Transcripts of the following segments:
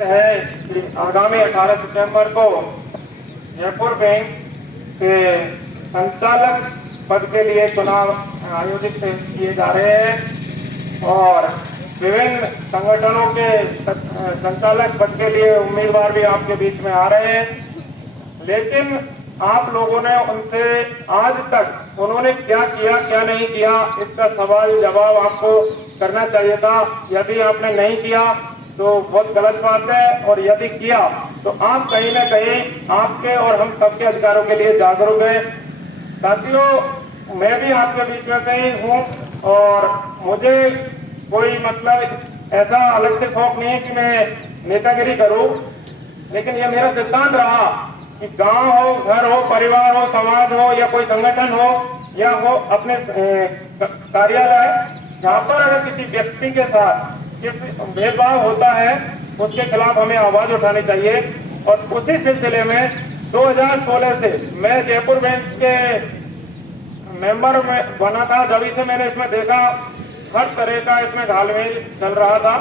है कि आगामी 18 सितंबर को जयपुर बैंक के संचालक पद के लिए चुनाव आयोजित किए जा रहे हैं और विभिन्न संगठनों के संचालक पद के लिए उम्मीदवार भी आपके बीच में आ रहे हैं। लेकिन आप लोगों ने उनसे आज तक उन्होंने क्या किया क्या नहीं किया इसका सवाल जवाब आपको करना चाहिए था। यदि आपने नहीं किया तो बहुत गलत बात है, और यदि किया तो आप कहीं ना कहीं आपके और हम सबके अधिकारों के लिए जागरूक हैं। साथियों, मैं भी आपके बीच में से ही हूँ और मुझे कोई मतलब ऐसा अलग से शौक नहीं है कि मैं नेतागिरी करूँ, लेकिन यह मेरा सिद्धांत रहा कि गांव हो, घर हो, परिवार हो, समाज हो या कोई संगठन हो या हो अपने कार्यालय, जहाँ पर अगर किसी व्यक्ति के साथ किसी भेदभाव होता है उसके खिलाफ हमें आवाज उठानी चाहिए। और उसी सिलसिले में 2016 से मैं जयपुर बैंक के मेंबर में बना था। जब से मैंने इसमें देखा हर तरह का इसमें घालमेल चल रहा था।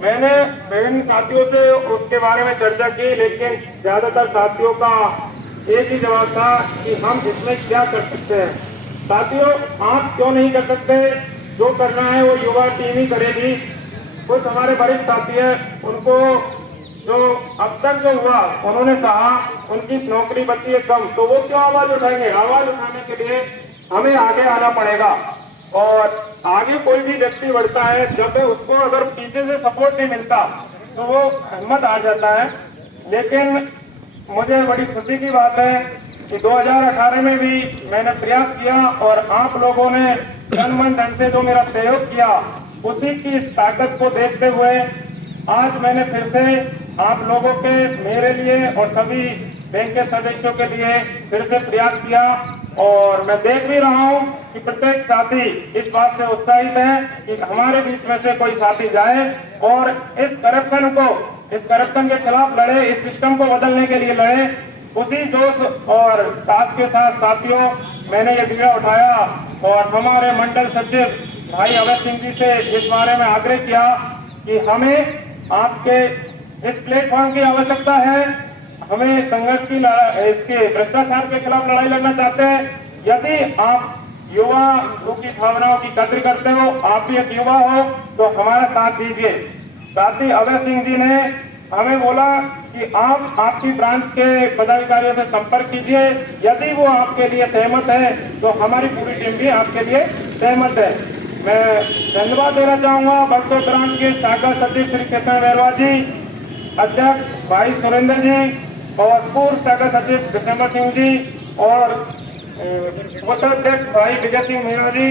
मैंने विभिन्न साथियों से उसके बारे में चर्चा की, लेकिन ज्यादातर साथियों का एक ही जवाब था कि हम इसमें क्या कर सकते हैं। साथियों, आप क्यों नहीं कर सकते? जो करना है वो युवा टीम ही करेगी। कुछ हमारे वरिष्ठ साथी हैं, उनको जो अब तक जो हुआ उन्होंने कहा उनकी नौकरी बची है कम, तो वो क्यों आवाज उठाएंगे? आवाज उठाने के लिए हमें आगे आना पड़ेगा। और आगे कोई भी व्यक्ति बढ़ता है, जब उसको अगर पीछे से सपोर्ट नहीं मिलता तो वो हिम्मत आ जाता है। लेकिन मुझे बड़ी खुशी की बात है कि 2018 में भी मैंने प्रयास किया और आप लोगों ने तन मन धन से जो मेरा सहयोग किया, उसी की इस ताकत को देखते हुए आज मैंने फिर से आप लोगों के, मेरे लिए और सभी बैंक के सदस्यों के लिए फिर से प्रयास किया। और मैं देख भी रहा हूं कि प्रत्येक साथी इस बात से उत्साहित है कि हमारे बीच में से कोई साथी जाए और इस करप्शन के खिलाफ लड़े, इस सिस्टम को बदलने के लिए लड़े। उसी जोश और साथ के साथ साथियों, मैंने ये बीड़ा उठाया और हमारे मंडल सचिव भाई अभय सिंह जी से इस बारे में आग्रह किया कि हमें आपके इस प्लेटफॉर्म की आवश्यकता है। हमें संघर्ष की इसके भ्रष्टाचार के खिलाफ लड़ाई लड़ना चाहते हैं। यदि आप युवा की भावनाओं की कद्र करते हो, आप भी एक युवा हो, तो हमारा साथ दीजिए। साथी अभय सिंह जी ने हमें बोला कि आप आपकी ब्रांच के पदाधिकारियों से संपर्क कीजिए। यदि वो आपके लिए सहमत है तो हमारी पूरी टीम भी आपके लिए सहमत है। मैं धन्यवाद देना चाहूंगा बरसों ब्रांच के शाखा सचिव श्री केतन मेहरवा जी, अध्यक्ष भाई सुरेंद्र जी और पूर्व शाखा सचिव दिसंबर सिंह जी और कोषाध्यक्ष भाई विजय सिंह मीणा जी,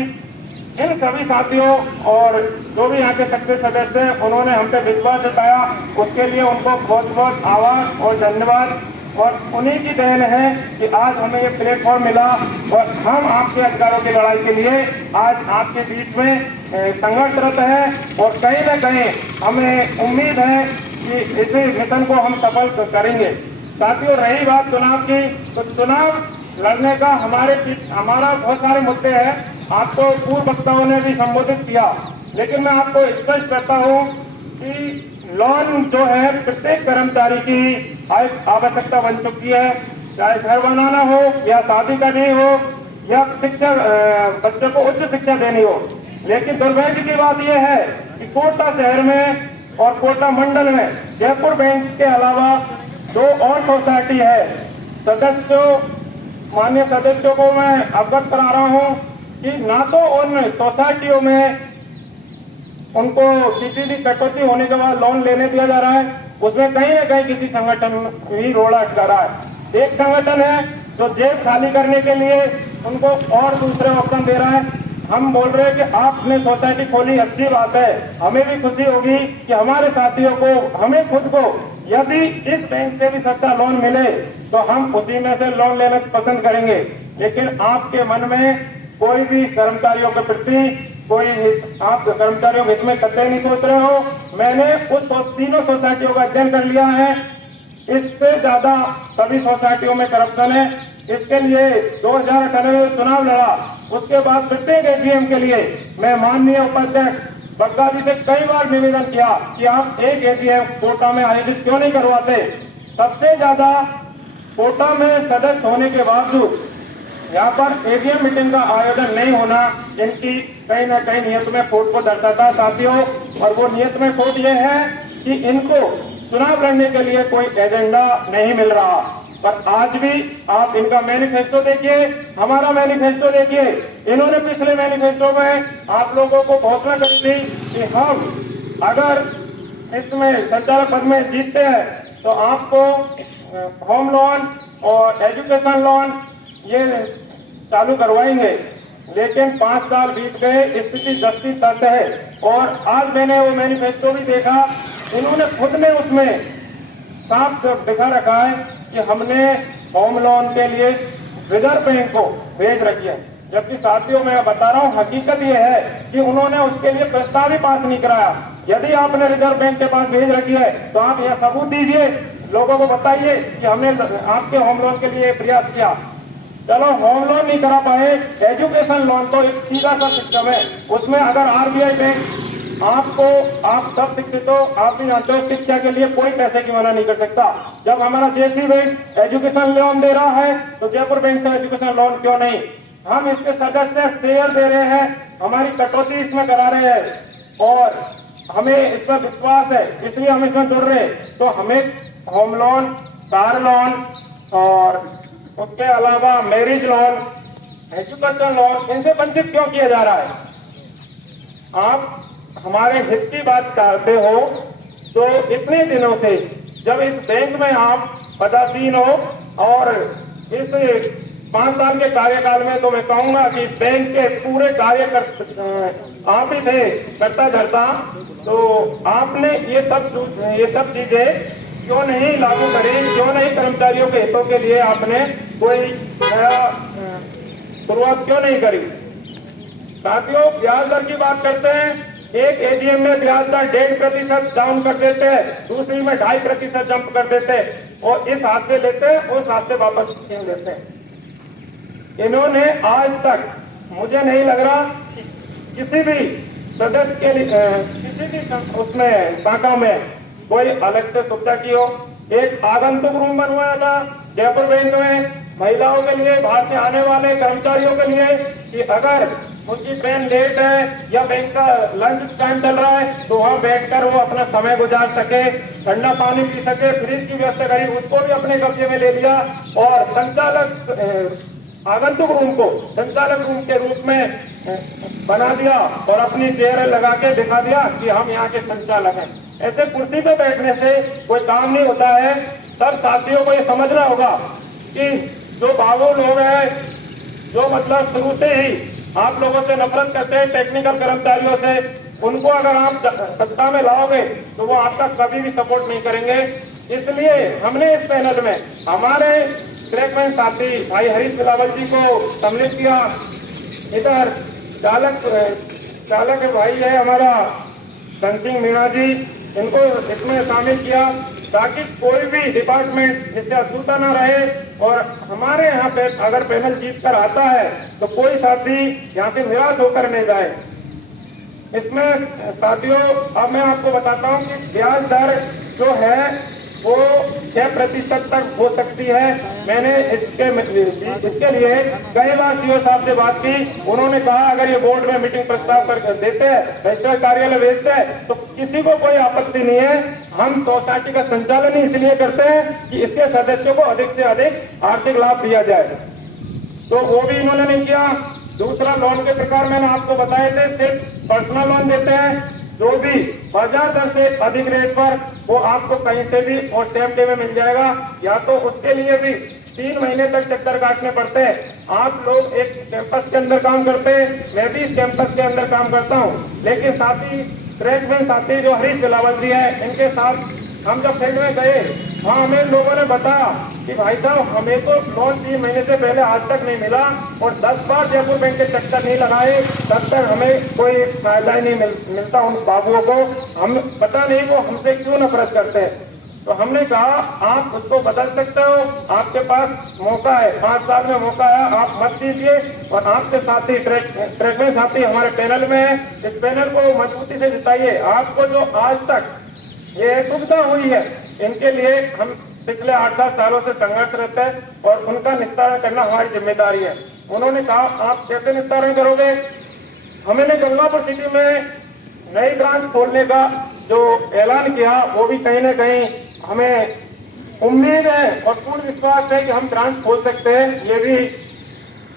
इन सभी साथियों और जो भी यहाँ के सक्रिय सदस्य हैं, उन्होंने हम पे विश्वास जताया। उसके लिए उनको बहुत बहुत आभार और धन्यवाद। और उन्हीं की देन है कि आज हमें ये प्लेटफॉर्म मिला और हम आपके अधिकारों की लड़ाई के लिए आज आपके बीच में संघर्षरत है। और कहीं न कहीं हमें उम्मीद है कि इस मिशन को हम सफल करेंगे। साथियों, रही बात चुनाव की, तो चुनाव लड़ने का हमारा बहुत सारे मुद्दे हैं। आपको पूर्व वक्ताओं ने भी संबोधित किया, लेकिन मैं आपको स्पष्ट करता हूं कि लोन जो है प्रत्येक कर्मचारी की आवश्यकता बन चुकी है। चाहे घर बनाना हो या शादी करनी हो या शिक्षा, बच्चों को उच्च शिक्षा देनी हो। लेकिन दुर्भाग्य की बात यह है कि कोटा शहर में और कोटा मंडल में जयपुर बैंक के अलावा 2 और सोसाइटी है। माननीय सदस्यों को मैं अवगत करा रहा हूं कि ना तो उन सोसाइटियों में उनको सीसीडी कटौती होने के बाद लोन लेने दिया जा रहा है, उसमें कहीं ना कहीं किसी संगठन ही रोड़ा जा रहा है। एक संगठन है जो जेब खाली करने के लिए उनको और दूसरे ऑप्शन दे रहा है। हम बोल रहे हैं कि आपने सोसाइटी खोली, अच्छी बात है, हमें भी खुशी होगी कि हमारे साथियों को, हमें खुद को यदि इस बैंक से भी सस्ता लोन मिले तो हम उसी में से लोन लेना पसंद करेंगे। लेकिन आपके मन में कोई भी कर्मचारियों के प्रति कोई आप कर्मचारियों के हित में कतई नहीं सोच रहे हो। मैंने उस तीनों सोसाइटियों का अध्ययन कर लिया है, इससे ज्यादा सभी सोसाइटियों में करप्शन है। इसके लिए 2018 में चुनाव लड़ा, उसके बाद प्रत्येक एजीएम के लिए मैं माननीय उपाध्यक्ष बग्गा जी से कई बार निवेदन किया कि आप एक एजीएम कोटा में आयोजित क्यों नहीं करवाते। सबसे ज्यादा कोटा में सदस्य होने के बावजूद यहाँ पर एजीएम मीटिंग का आयोजन नहीं होना इनकी कहीं ना कहीं नियत में खोट को दर्शाता साथियों। और वो नियत में खोट ये है कि इनको चुनाव लड़ने के लिए कोई एजेंडा नहीं मिल रहा। पर आज भी आप इनका मैनिफेस्टो देखिए, हमारा मैनिफेस्टो देखिए। इन्होंने पिछले मैनिफेस्टो में आप लोगों को घोषणा करी थी कि हम अगर इसमें संचालक पद में जीतते हैं तो आपको होम लोन और एजुकेशन लोन ये चालू करवाएंगे। लेकिन 5 साल बीत गए, स्थिति जस्ती तस है। और आज मैंने वो मैनिफेस्टो भी देखा, उन्होंने खुद ने उसमें साफ दिखा रखा है कि हमने होम लोन के लिए रिजर्व बैंक को भेज रखी है। जबकि साथियों मैं बता रहा हूँ, हकीकत ये है कि उन्होंने उसके लिए प्रस्ताव ही पास नहीं कराया। यदि आपने रिजर्व बैंक के पास भेज रखी है तो आप यह सबूत दीजिए, लोगों को बताइए कि हमने आपके होम लोन के लिए प्रयास किया। चलो होम लोन नहीं करा पाए, एजुकेशन लोन तो एक सीधा सा सिस्टम है, उसमें अगर आरबीआई बैंक आपको, आप सब शिक्षित हो, आप भी जानते हो शिक्षा के लिए कोई पैसे की मना नहीं कर सकता। जब हमारा जेसी बैंक एजुकेशन लोन दे रहा है तो जयपुर बैंक से एजुकेशन लोन क्यों नहीं। हम इसके सदस्य शेयर दे रहे हैं, हमारी कटौती इसमें करा रहे हैं और हमें इस पर विश्वास है, इसलिए हम इसमें जुड़ रहे हैं। तो हमें होम लोन, कार लोन और उसके अलावा मैरिज लोन, एजुकेशन लोन, इनसे वंचित क्यों किया जा रहा है। आप हमारे हित की बात करते हो तो इतने दिनों से जब इस बैंक में आप पदासीन हो और इस 5 साल के कार्यकाल में तो मैं कहूंगा कि इस बैंक के पूरे कार्यकर्ता आप ही थे, करता धरता, तो आपने ये सब चीजें क्यों नहीं लागू करी, क्यों नहीं कर्मचारियों के हितों के लिए आपने कोई नया शुरुआत क्यों नहीं करी। साथियों ब्याज दर की बात करते हैं, एक एजीएम में ब्याज दर 1.5% डाउन कर देते हैं, दूसरी में 2.5% जंप कर देते हैं और इस हाथ से लेते हैं उस हाथ से वापस छीन लेते हैं। इन्होंने आज तक मुझे नहीं लग रहा कि किसी भी सदस्य के लिए किसी भी उसमें शाखा में कोई अलग से सुविधा की हो। एक आगंतुक रूम बनवाया था जयपुर बैंक में महिलाओं के लिए, बाहर से आने वाले कर्मचारियों के लिए, कि अगर उनकी ट्रेन लेट है या बैंक का लंच टाइम चल रहा है तो वहां बैठकर वो अपना समय गुजार सके, ठंडा पानी पी सके, फ्रिज की व्यवस्था करी, उसको भी अपने कब्जे में ले लिया और संचालक आगंतुक रूम को संचालक रूम के रूप में बना दिया और अपनी चेयर लगा के दिखा दिया कि हम यहाँ के संचालक हैं। ऐसे कुर्सी पे बैठने से कोई काम नहीं होता है। सब साथियों को ये समझना होगा कि जो बाबू लोग हैं, जो मतलब शुरू से ही आप लोगों से नफरत करते हैं, टेक्निकल कर्मचारियों से, उनको अगर आप सत्ता में लाओगे तो वो आपका कभी भी सपोर्ट नहीं करेंगे। इसलिए हमने इस पैनल में हमारे ट्रैकमैन साथी भाई हरीश बिलावल जी को सम्मिलित किया। इधर चालक भाई है हमारा धन सिंह मीणा जी, इनको इसमें शामिल किया ताकि कोई भी डिपार्टमेंट इससे अछूता ना रहे। और हमारे यहाँ पे अगर पैनल जीत कर आता है तो कोई साथी यहाँ से निराश होकर नहीं जाए। इसमें साथियों अब मैं आपको बताता हूँ कि ब्याज दर जो है वो 6% तक हो सकती है। मैंने इसके लिए कई बार सीओ साहब से बात की, उन्होंने कहा अगर ये बोर्ड में मीटिंग प्रस्ताव कर देते हैं, रजिस्ट्रार कार्यालय भेजते हैं तो किसी को कोई आपत्ति नहीं है। हम सोसाइटी का संचालन ही इसलिए करते हैं कि इसके सदस्यों को अधिक से अधिक आर्थिक लाभ दिया जाए, तो वो भी इन्होंने नहीं किया। दूसरा लोन के प्रकार मैंने आपको बताए थे, सिर्फ पर्सनल लोन देते हैं, जो भी बाजार दर से अधिक रेट पर वो आपको कहीं से भी और सेम डे में मिल जाएगा, या तो उसके लिए भी 3 महीने तक चक्कर काटने पड़ते हैं। आप लोग एक कैंपस के अंदर काम करते हैं, मैं भी इस कैंपस के अंदर काम करता हूं, लेकिन साथी ट्रैकमैन साथी जो हरीश बिलावल जी है, इनके साथ हम जब फील्ड में गए वहाँ हमें लोगों ने बताया कि भाई साहब हमें तो लोन 3 महीने से पहले आज तक नहीं मिला और 10 बार जयपुर बैंक के चक्कर नहीं लगाए, तब तक हमें कोई फायदा ही नहीं मिलता उन बाबुओं को। हम पता नहीं वो हमसे क्यों नफरत करते हैं। तो हमने कहा आप उसको बदल सकते हो, आपके पास मौका है, 5 साल में मौका है, आप मत दीजिए। और आपके साथी ट्रैक में साथी हमारे पैनल में है, इस पैनल को मजबूती से जिताइए। आपको जो आज तक ये सुविधा हुई है, इनके लिए हम पिछले 8-7 सालों से संघर्षरत है और उनका निस्तारण करना हमारी जिम्मेदारी है। उन्होंने कहा आप कैसे निस्तारण करोगे? हमने गंगापुर सिटी में नई ब्रांच खोलने का जो ऐलान किया, वो भी कहीं ना कहीं हमें उम्मीद है और पूर्ण विश्वास है कि हम ब्रांच खोल सकते हैं। ये भी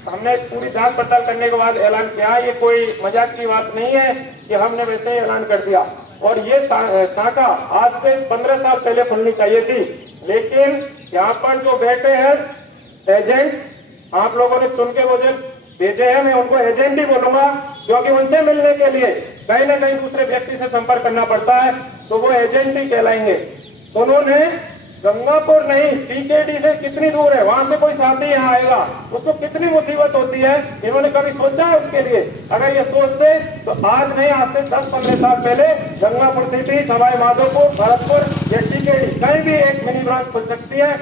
हमने पूरी जांच पड़ताल करने के बाद ऐलान किया। ये कोई मजाक की बात नहीं है कि हमने वैसे ही ऐलान कर दिया। और ये शाखा आज से 15 साल पहले खुलनी चाहिए थी, लेकिन यहाँ पर जो बैठे हैं एजेंट, आप लोगों ने चुन के मुझे भेजे हैं, मैं उनको एजेंट ही बोलूंगा, क्योंकि उनसे मिलने के लिए कहीं ना कहीं दूसरे व्यक्ति से संपर्क करना पड़ता है, तो वो एजेंट ही कहलाएंगे। उन्होंने गंगापुर नहीं, टीकेडी से कितनी दूर है, वहां से कोई साथी यहाँ आएगा, उसको कितनी मुसीबत होती है, इन्होंने कभी सोचा है उसके लिए? अगर ये सोचते तो आज नहीं, आज से 10-15 साल पहले गंगापुर सिटी, सवाई माधोपुर, भरतपुर या टीकेडी कहीं भी एक मिनी ब्रांच खुल सकती है।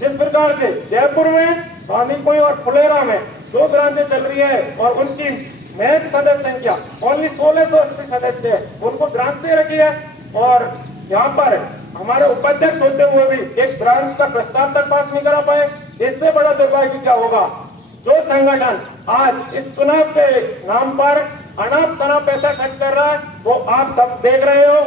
जिस प्रकार से जयपुर में, बांदीकुई और फुलेरा में 2 ब्रांचें चल रही है और उनकी महज सदस्य संख्या ओनली 1680 सदस्य है, उनको ब्रांच दे रखी है। और यहाँ पर हमारे उपाध्यक्ष होते हुए भी एक ब्रांच का प्रस्ताव तक पास नहीं करा पाए। इससे बड़ा दुर्भाग्य क्या होगा? जो संगठन आज इस चुनाव के नाम पर अनाप शनाप पैसा खर्च कर रहा है, वो आप सब देख रहे हो।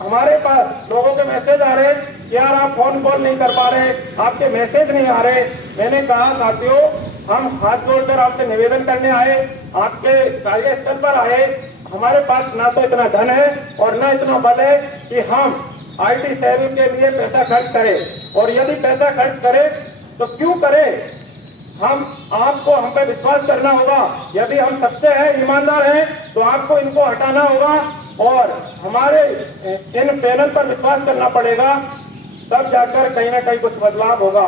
हमारे पास लोगों के मैसेज आ रहे हैं, यार आप फोन कॉल नहीं कर पा रहे, आपके मैसेज नहीं आ रहे। मैंने कहा साथियों, हम हाथ जोड़कर आपसे निवेदन करने आए, आपके कार्यस्थल पर आए। हमारे पास ना तो इतना धन है और ना इतना बल है कि हम IT सेल के लिए पैसा खर्च करें। और यदि पैसा खर्च करें तो क्यों करें? हम पे विश्वास करना होगा। यदि हम सच्चे हैं, ईमानदार हैं, तो आपको इनको हटाना होगा और हमारे इन पैनल पर विश्वास करना पड़ेगा, तब जाकर कहीं ना कहीं कुछ बदलाव होगा।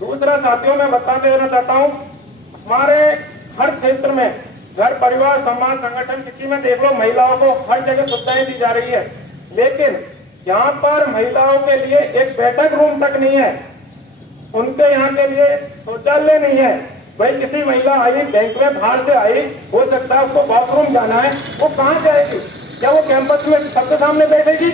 दूसरा साथियों, मैं बता देना चाहता हूं, हमारे हर क्षेत्र में घर परिवार समाज संगठन किसी में देख लो, महिलाओं को हर जगह सुविधाएं दी जा रही है, लेकिन यहाँ पर महिलाओं के लिए एक बैठक रूम तक नहीं है, उनके यहाँ के लिए शौचालय नहीं है। भाई किसी महिला आई बैंक में बाहर से आई, हो सकता है उसको बाथरूम जाना है, वो कहाँ जाएगी? क्या वो कैंपस में सबके सामने बैठेगी?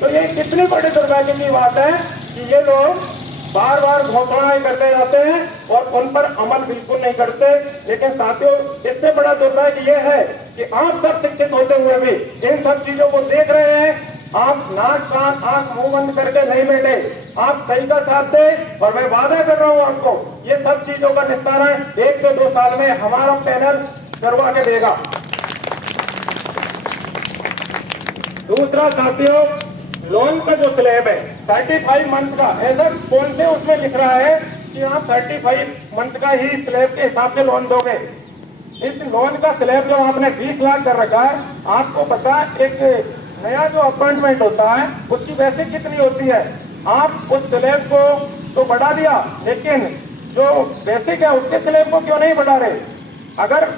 तो ये कितनी बड़ी दुर्भाग्य की बात है कि ये लोग बार बार घोषणाएं करते जाते हैं और उन पर अमल बिल्कुल नहीं करते। लेकिन साथियों, इससे बड़ा दुर्भाग्य ये है कि आप सब शिक्षित होते हुए भी इन सब चीजों को देख रहे हैं। आप नाक कान आंख मुंह बंद करके नहीं बैठे, आप सही का साथ दे। और मैं वादा कर रहा हूं आपको, ये सब चीजों का निस्तारण 1 से 2 साल में हमारा पैनल करवा के देगा। दूसरा साथियों, लोन का जो स्लैब है 35 मंथ का, ऐसा कौन से उसमें लिख रहा है कि आप 35 मंथ का ही स्लैब के हिसाब से लोन दोगे? इस लोन का स्लैब जो आपने 20 लाख कर रखा है, आपको पता है एक नया जो अपॉइंटमेंट होता है उसकी बेसिक कितनी होती है? आप उस स्लैब को तो बढ़ा दिया, लेकिन जो बेसिक है उसके स्लैब को क्यों नहीं बढ़ा रहे? अगर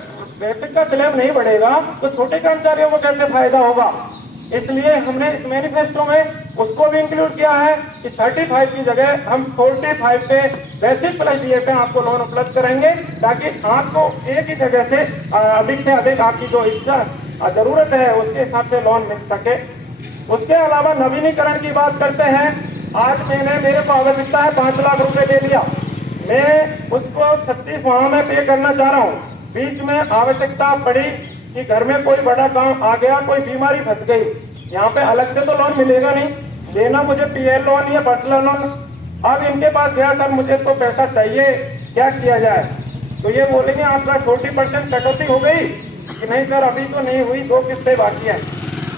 बेसिक का स्लैब नहीं बढ़ेगा तो छोटे कर्मचारियों को कैसे फायदा होगा? इसलिए हमने इस मैनिफेस्टो में उसको भी इंक्लूड किया है कि 35 की जगह हम 45 पे बेसिक प्लस DA पे आपको लोन उपलब्ध करेंगे, ताकि आपको एक ही जगह से अधिक आपकी जो इच्छा जरूरत है उसके हिसाब से लोन मिल सके। उसके अलावा नवीनीकरण की बात करते हैं। आज मेरे को आवश्यकता है 5 लाख रुपए ले लिया, मैं उसको 36 माह में पे करना चाह रहा हूँ। बीच में आवश्यकता पड़ी कि घर में कोई बड़ा काम आ गया, कोई बीमारी फंस गई, यहाँ पे अलग से तो लोन मिलेगा नहीं, देना मुझे PL लोन या पर्सनल लोन। अब इनके पास गया, सर मुझे तो पैसा चाहिए, क्या किया जाए? तो ये बोलेंगे आपका 40% कटौती हो गई कि नहीं सर अभी तो नहीं हुई, 2 किस्तें बाकी है।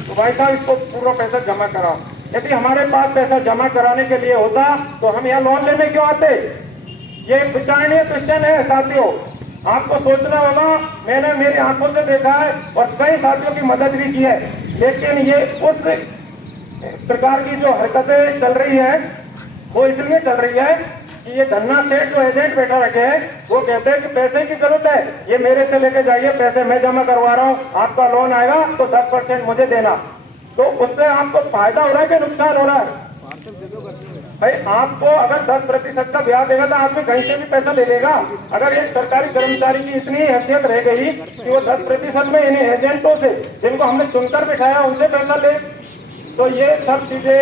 तो भाई साहब इसको पूरा पैसा जमा कराओ। यदि हमारे पास पैसा जमा कराने के लिए होता तो हम यहाँ लोन लेने क्यों आते? ये विचारणीय क्वेश्चन है साथियों, आपको सोचना होगा। मैंने मेरी आंखों से देखा है और कई साथियों की मदद भी की है, लेकिन ये उस प्रकार की जो हरकतें चल रही है वो इसलिए चल रही है कि ये धन्ना सेठ जो एजेंट बैठा रखे हैं वो कहते हैं कि पैसे की जरूरत है, ये मेरे से लेके जाइए, पैसे मैं जमा करवा रहा हूँ, आपका लोन आएगा तो 10% मुझे देना। तो उससे आपको फायदा हो रहा है कि नुकसान हो रहा है? भाई आपको अगर 10% का ब्याज देगा तो आपके कहीं से भी पैसा ले लेगा। अगर एक सरकारी कर्मचारी की इतनी हैसियत रह गई कि वो 10% में इन्हें एजेंटों से जिनको हमने चुनकर बिठाया उनसे पैसा ले, तो ये सब चीजें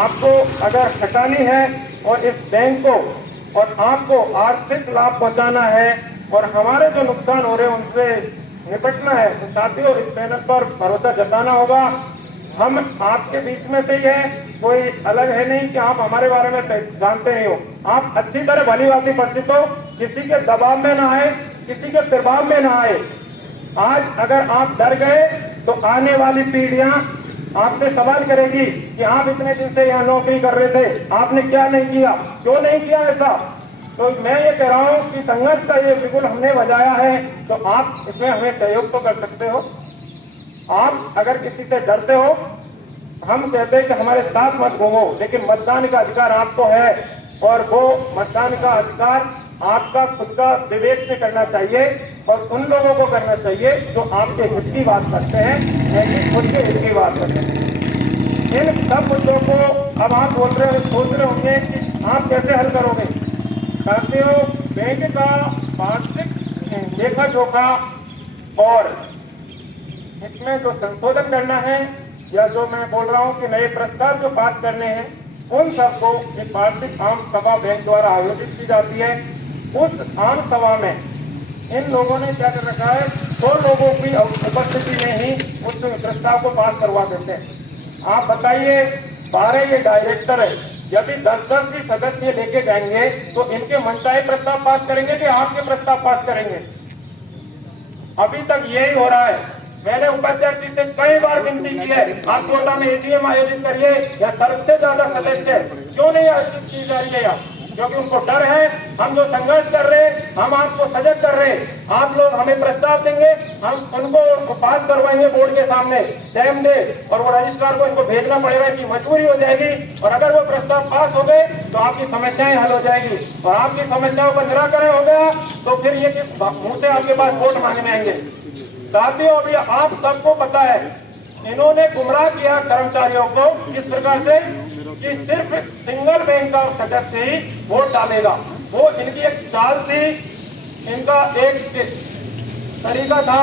आपको अगर हटानी है और इस बैंक को और आपको आर्थिक लाभ पहुंचाना है और हमारे जो नुकसान हो रहे हैं उनसे निपटना है, तो साथियों इस पैनल पर भरोसा जताना होगा। हम आपके बीच में से ही है, कोई अलग है नहीं कि आप हमारे बारे में जानते नहीं हो। आप अच्छी तरह भली भांति परिचित हो, किसी के दबाव में ना आए, किसी के प्रभाव में ना आए। आज अगर आप डर गए तो आने वाली पीढ़ियां आपसे सवाल करेगी कि आप इतने दिन से यहाँ नौकरी कर रहे थे, आपने क्या नहीं किया, क्यों नहीं किया ऐसा। तो मैं ये कह रहा हूँ कि संघर्ष का ये बिगुल हमने बजाया है, तो आप इसमें हमें सहयोग तो कर सकते हो। आप अगर किसी से डरते हो, हम कहते हैं कि हमारे साथ मत घूमो, लेकिन मतदान का अधिकार आपको है और वो मतदान का अधिकार आपका खुद का विवेक से करना चाहिए और उन लोगों को करना चाहिए जो आपके हित की बात करते हैं, नहीं खुद के हित की बात करते हैं। इन सब मुद्दों को अब आप सोच रहे होंगे कि आप कैसे हल करोगे। साथियों, बैंक का वार्षिक लेखा जोखा और इसमें जो संशोधन करना है या जो मैं बोल रहा हूं कि नए प्रस्ताव जो पास करने हैं, उन सबको एक वार्षिक आम सभा बैंक द्वारा आयोजित की जाती है। उस आम सभा में इन लोगों ने क्या कर रखा है, 100 लोगों की उपस्थिति में ही उस प्रस्ताव को पास करवा देते हैं। आप बताइए, 12 ये डायरेक्टर है, यदि 10-10 भी सदस्य लेके जाएंगे तो इनके मनचाहे प्रस्ताव पास करेंगे कि आपके प्रस्ताव पास करेंगे। अभी तक यही हो रहा है। मैंने उपाध्यक्ष जी से कई बार विनती की है, आप कोटा में एजीएम आयोजित करिए या सबसे ज्यादा सदस्य क्यों नहीं आयोजित की जा रही है यहाँ, क्योंकि उनको डर है। हम जो संघर्ष कर रहे हैं, हम आपको सजग कर रहे हैं। आप लोग हमें प्रस्ताव देंगे, हम उनको पास करवाएंगे बोर्ड के सामने सेम डे, और वो रजिस्ट्रार को इनको भेजना पड़ेगा कि मजबूरी हो जाएगी। और अगर वो प्रस्ताव पास हो गए तो आपकी समस्याएं हल हो जाएगी, और आपकी समस्याओं का निराकरण हो गया तो फिर ये किस मुंह से आपके पास वोट मांगने आएंगे। साथियों, अभी आप सबको पता है इन्होंने गुमराह किया कर्मचारियों को किस प्रकार से कि सिर्फ सिंगल बैंक का सदस्य ही वोट डालेगा। वो इनकी एक चाल थी, इनका एक तरीका था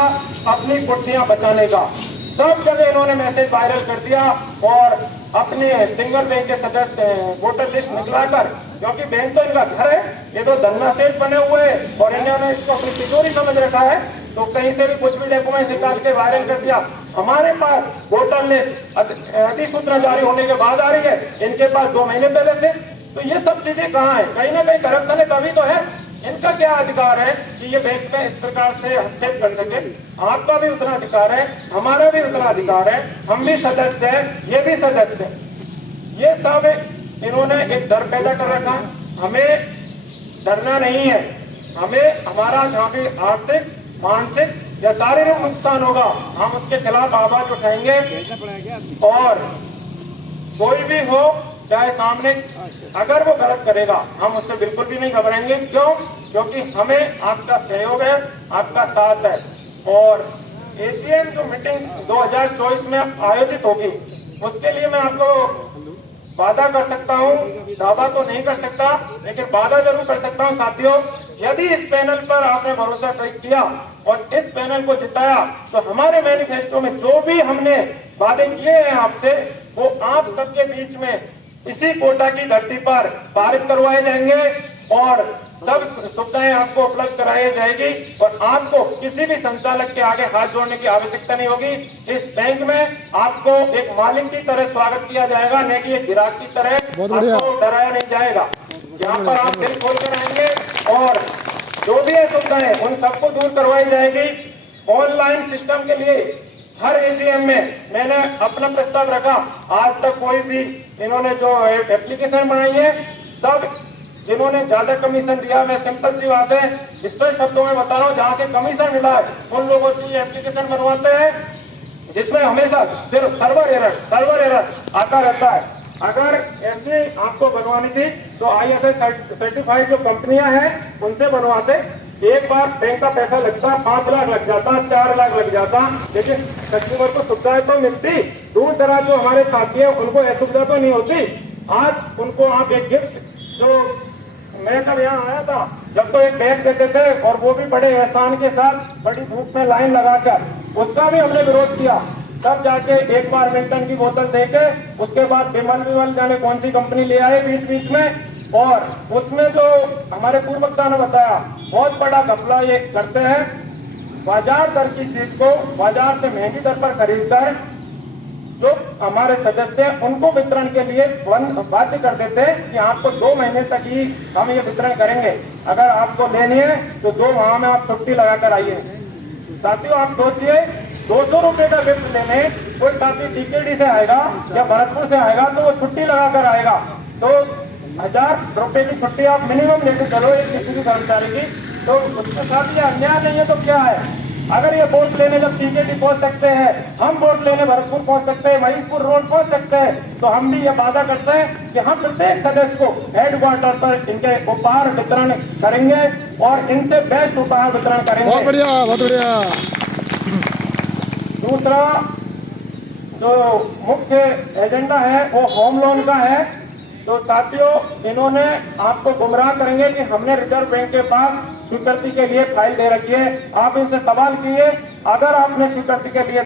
अपनी कुर्सियां बचाने का। सब जगह इन्होंने मैसेज वायरल कर दिया और अपने सिंगल बैंक के सदस्य वोटर लिस्ट निकलाकर, क्योंकि बैंक तो इनका घर है, ये तो धन्ना सेठ बने हुए और इन्होंने इसको अपनी तिजोरी समझ रखा है, तो कहीं से भी कुछ भी डॉक्यूमेंट निकाल के वायरल कर दिया। हमारे पास वोटर लिस्ट अधिसूचना जारी होने के बाद आ रही है, इनके पास 2 महीने पहले से। तो ये सब चीजें कहाँ है, कहीं ना कहीं करप्शन है, तभी तो है। इनका क्या अधिकार है कि ये बैंक में इस प्रकार से हस्तक्षेप कर सके। आपका भी उतना अधिकार है, हमारा भी उतना अधिकार है, हम भी सदस्य हैं, ये भी सदस्य है। ये सब इन्होंने एक डर पैदा कर रखा। हमें डरना नहीं है, हमें हमारा जहाँ भी आर्थिक, मानसिक या शारीरिक नुकसान होगा, हम उसके खिलाफ आवाज उठाएंगे। और कोई भी हो, चाहे सामने अगर वो गलत करेगा, हम उससे बिल्कुल भी नहीं घबराएंगे। क्यों? क्योंकि हमें आपका सहयोग है, आपका साथ है। और एजीएम जो मीटिंग 2024 में आयोजित होगी, उसके लिए मैं आपको वादा कर सकता हूं, दावा तो नहीं कर सकता, लेकिन वादा जरूर कर सकता हूं साथियों, यदि इस पैनल पर आपने भरोसा किया और इस पैनल को जिताया, तो हमारे मैनिफेस्टो में जो भी हमने वादे किए हैं आपसे, वो आप सबके बीच में इसी कोटा की धरती पर पारित करवाए जाएंगे और सब सुविधाएं आपको उपलब्ध कराई जाएगी और आपको किसी भी संचालक के आगे हाथ जोड़ने की आवश्यकता नहीं होगी। इस बैंक में आपको एक मालिक की तरह स्वागत किया जाएगा, न कि एक ग्राहक की तरह आपको डराया नहीं जाएगा। यहाँ पर आप दिल खोल कर आएंगे और जो भी है सुविधाएं उन सबको दूर करवाई जाएगी। ऑनलाइन सिस्टम के लिए हर एजीएम में मैंने अपना प्रस्ताव रखा। आज तक कोई भी इन्होंने जो एप्लीकेशन बनाई है, सब जिन्होंने ज्यादा कमीशन दिया, मैं सिंपल सी बात है स्पष्ट शब्दों में बता रहा हूँ, जहाँ से कमीशन मिला है उन लोगों से ये एप्लीकेशन बनवाते हैं, जिसमें हमेशा सिर्फ सर्वर एरर आता रहता है। अगर ऐसे आपको बनवानी थी तो ISI सर्टिफाइड जो कंपनियां हैं उनसे बनवाते। एक बार बैंक का पैसा लगता, 5 लाख लग जाता, 4 लाख लग जाता, लेकिन कस्टमर को सुविधाएं तो मिलती। दूर दराज जो हमारे साथी हैं उनको यह सुविधा तो नहीं होती। आज उनको आप एक गिफ्ट, जो मैं जब यहाँ आया था जब तो एक बैग देते थे और वो भी बड़े एहसान के साथ बड़ी धूप में लाइन लगाकर, उसका भी हमने विरोध किया। तब जाके एक बार मिल्टन की बोतल देके उसके बाद विमल जाने कौन सी कंपनी ले आए बीच बीच में, और उसमें जो हमारे पूर्व वक्ता ने बताया बहुत बड़ा घपला ये करते हैं। बाजार दर की चीज को बाजार से महंगी दर पर खरीदकर जो हमारे सदस्य उनको वितरण के लिए बाध्य कर देते हैं कि आपको 2 महीने तक ही हम ये वितरण करेंगे, अगर आपको लेनी है तो 2 माह में आप छुट्टी लगाकर आइए। साथियों आप सोचिए 200 रुपए का गिफ्ट लेने कोई साथी टीकेडी से आएगा या भरतपुर से आएगा तो वो छुट्टी लगाकर आएगा, तो 1000 रुपए की छुट्टी आप मिनिमम लेके चलो एक किसी भी कर्मचारी की, तो उसके साथ ये अन्याय नहीं है तो क्या है। अगर ये वोट लेने जब टीकेडी पहुंच सकते हैं, हम वोट लेने भरतपुर पहुंच सकते हैं, महिपुर रोड पहुंच सकते हैं, तो हम भी ये वादा करते हैं कि हम प्रत्येक सदस्य को हेडक्वार्टर पर इनके उपहार वितरण करेंगे और इनसे बेस्ट उपहार वितरण करेंगे। बहुत बढ़िया, बहुत बढ़िया। दूसरा जो मुख्य एजेंडा है वो होम लोन का है। तो साथियों इन्होंने आपको गुमराह करेंगे कि हमने रिजर्व बैंक के पास स्वीकृति के लिए फाइल दे रखी है। आप इनसे सवाल किए, अगर आपने स्वीकृति के लिए